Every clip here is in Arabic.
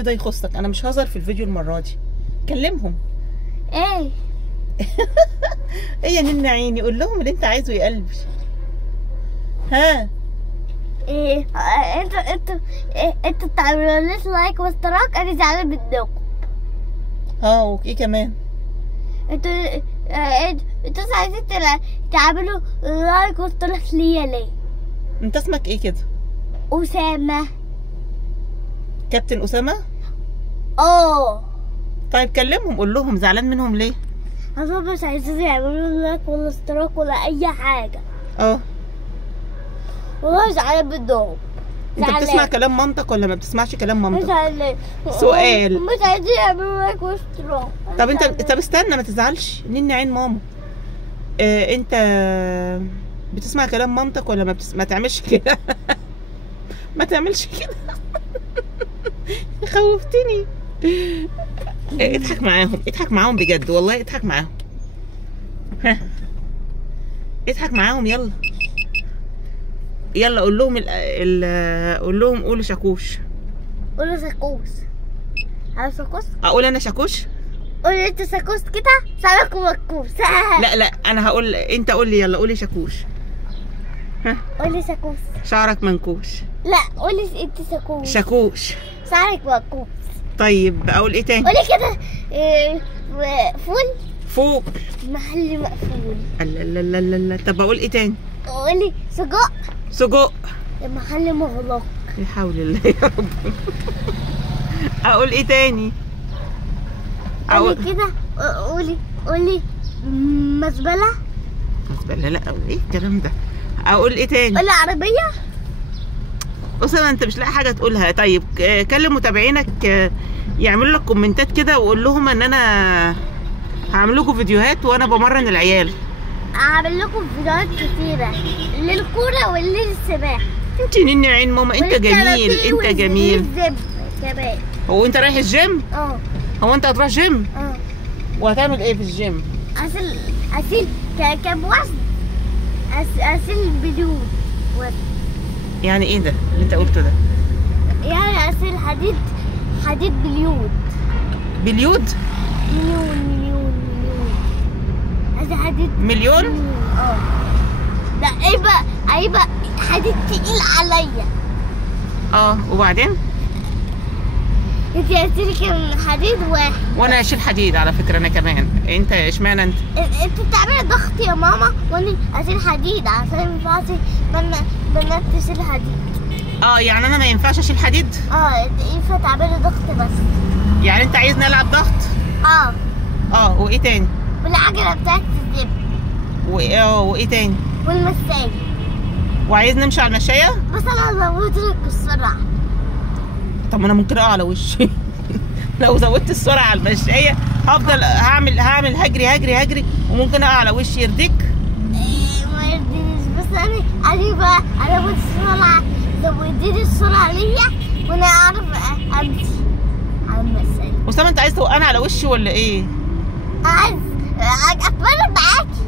ده يخصك، انا مش هظهر في الفيديو المره دي. كلمهم. ايه ايه يا نن عيني، قول لهم اللي انت عايزه يا قلبي. ها ايه انتوا تعملوليش لايك واشتراك، انا زعلان منكم. ها وايه كمان؟ انتوا عايزين تعملوا لايك واشتراك ليا ليه؟ انت اسمك ايه كده؟ أسامة. كابتن أسامة؟ طيب كلمهم، قول لهم زعلان منهم ليه؟ اصلا مش عايزين يعملوا لايك ولا اشتراك ولا اي حاجة. والله زعلان منهم. انت بتسمع كلام مامتك ولا ما بتسمعش كلام مامتك؟ مش عايزين. سؤال، مش عايزين يعملوا لايك واشتراك. طب استنى ما تزعلش، نن عين ماما. انت بتسمع كلام مامتك ولا ما تعملش كده؟ ما تعملش كده. خوفتني. اضحك معاهم، اضحك معاهم بجد والله، اضحك معاهم. ها اضحك معاهم، يلا يلا قول لهم قول لهم قولوا شاكوش. قولوا شاكوش. عارف شاكوش؟ اقول انا شاكوش؟ قول انت شاكوش كده، شعرك منكوش. لا انا هقول، انت قول لي، يلا قولي شاكوش. ها قولي شاكوش. شعرك منكوش. لا قولي انت شاكوش. شاكوش. شعرك منكوش. طيب اقول ايه تاني؟ قولي كده. فول. فوق. محل مقفول. لا طب اقول ايه تاني؟ قولي سجق. سجق. محل مغلق. لا حول الله يا رب. اقول ايه تاني؟ قولي كده. قولي مزبله. مزبله؟ لا ايه الكلام ده؟ اقول ايه تاني؟ قولي عربيه. أسامة انت مش لاقي حاجه تقولها. طيب كلم متابعينك يعملوا لك كومنتات كده وقول لهم ان انا هعمل لكم فيديوهات وانا بمرن العيال. هعمل لكم فيديوهات كتيره للكوره وللسباحه. انت نني عين ماما، انت جميل، انت جميل. كمان. هو انت رايح الجيم؟ هو انت هتروح جيم؟ وهتعمل ايه في الجيم؟ اسيل كام وزن؟ اسيل بليون وزن. يعني ايه ده اللي انت قلته ده؟ يعني اسيل حديد بليود. بليود؟ مليون. اسيل حديد مليون؟ ده هيبقى حديد تقيل عليا. وبعدين؟ انت هتشيلي كام حديد واحد؟ وانا هشيل حديد على فكره انا كمان. انت اشمعنى انت؟ انت بتعملي ضغط يا ماما وانا اشيل حديد عشان ما ينفعش بنات تشيل حديد. يعني انا ما ينفعش اشيل حديد؟ ينفع تعملي ضغط بس. يعني انت عايزني العب ضغط؟ وايه تاني؟ والعجله بتاعت الزب. وايه تاني؟ والمشايه. وعايز نمشي على المشايه؟ بس انا زودت لك السرعه. طب ما انا ممكن اقع على وشي. لو زودت السرعه على المشايه هفضل هعمل هجري وممكن اقع على وشي. يرضيك؟ ما يرضينيش، بس انا بقى ازود السرعه. زودتي السرعه ليا وانا اعرف امشي على المشايه. أسامة انت عايز توقعني على وشي ولا ايه؟ عايز اتمرن معاكي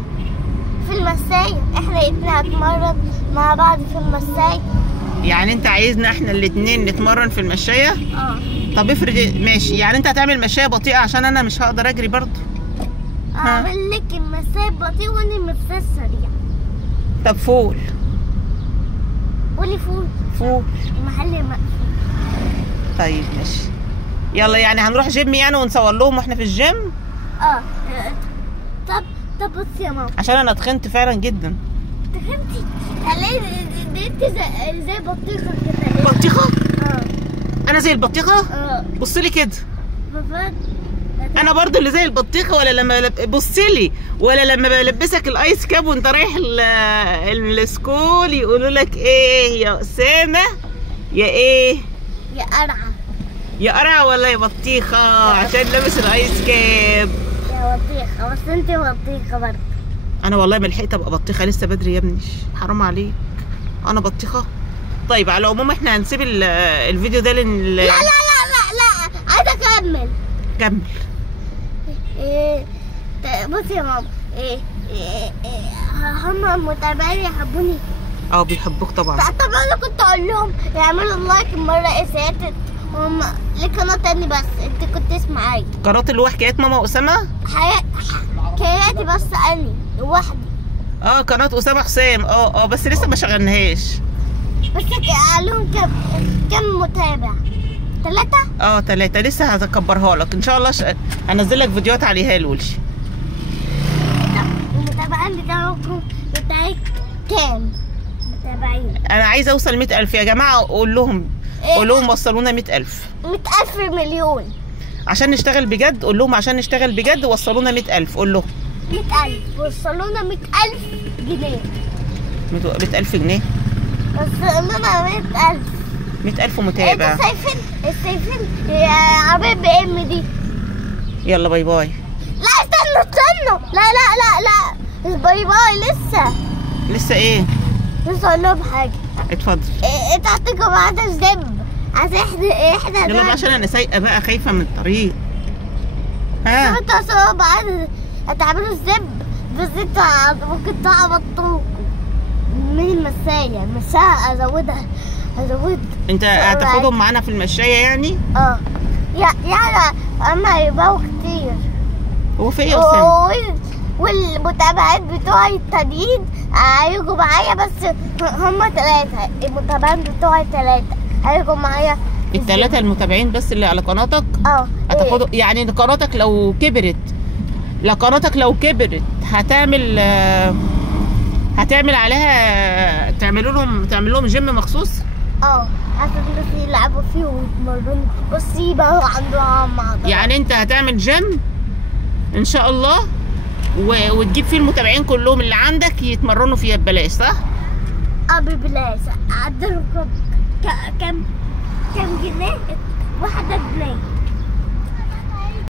في المشايه. احنا الاتنين هنتمرن مع بعض في المشايه. يعني انت عايزنا احنا الاتنين نتمرن في المشايه؟ طب افرض ماشي، يعني انت هتعمل مشايه بطيئه عشان انا مش هقدر اجري برضه. اعمل لك المشايه بطيئه وانا المشايه سريع. طب فول. قولي فول. محل مقفول. طيب ماشي، يلا يعني هنروح جيم يعني ونصور لهم واحنا في الجيم؟ طب بصي يا ماما، عشان انا تخنت فعلا جدا. تخنتي؟ انت زي بطيخه كده. بطيخه؟ انا زي البطيخه؟ بصلي كده. انا برضو اللي زي البطيخه؟ ولا لما بصلي، ولا لما بلبسك الايس كاب وانت رايح السكول يقولوا لك ايه يا اسامه؟ يا ايه؟ يا قرعه. يا قرعه ولا يا بطيخه عشان لابس الايس كاب؟ يا بطيخه، بس انت بطيخه برضه. انا والله ما لحقت ابقى بطيخه، لسه بدري يا ابني، حرام عليك. انا بطيخه؟ طيب على العموم احنا هنسيب الفيديو ده لا عايزه اكمل. كمل. بصي يا ماما، هم المتابعين يحبوني. بيحبوك طبعا. طب انا كنت اقول لهم يعملوا لايك المره اللي فاتت هم ليه قناة تاني بس انت كنت اسمع ايه؟ قناه اللي هو حكايات ماما اسامه. حكاياتي بس اني لوحدي. قناه اسامه حسام. بس لسه ما شغلناهاش. بس عليهم كم متابع؟ 3؟ 3 لسه هكبرها لك ان شاء الله. هنزل لك فيديوهات عليها الولش. المتابعين بتاعك كام متابعين؟ انا عايزه اوصل 100,000 يا جماعه. قول لهم وصلونا 100,000. 100,000 مليون عشان نشتغل بجد. قول لهم عشان نشتغل بجد وصلونا 100,000. قول لهم 100,000 وصلونا 100,000 جنيه. 100,000 جنيه. وصلونا 100,000. 100,000 متابع. انتوا شايفين عربية بي ام دي. يلا باي باي. لا استنوا. لا باي باي لسه ايه؟ لسه اقول لهم حاجة. اتفضل. انتوا هتيجوا معانا الزب عشان احنا يلا بقى عشان انا سايقه بقى خايفه من الطريق. انتوا هتسوقوا بعد هتعملوا الزب بس انتوا ممكن تعبطوكوا من المساية. المساية هزود. انت هتاخدهم معانا في المشاية يعني؟ يعني اما يبقوا كتير. هو في ايه يا اسامه؟ والمتابعين بتوعي التانيين هيجوا معايا بس هما 3. المتابعين بتوعي 3 هيجوا معايا. ال3 المتابعين بس اللي على قناتك؟ هتاخدوا يعني قناتك لو كبرت هتعمل عليها تعمل لهم جيم مخصوص؟ عشان بس يلعبوا فيه ويتمرنوا بس يبقوا عندهم عضلات. يعني انت هتعمل جيم ان شاء الله وتجيب فيه المتابعين كلهم اللي عندك يتمرنوا فيها ببلاش صح؟ ببلاش. عدلوا كم جنيه؟ 1 جنيه.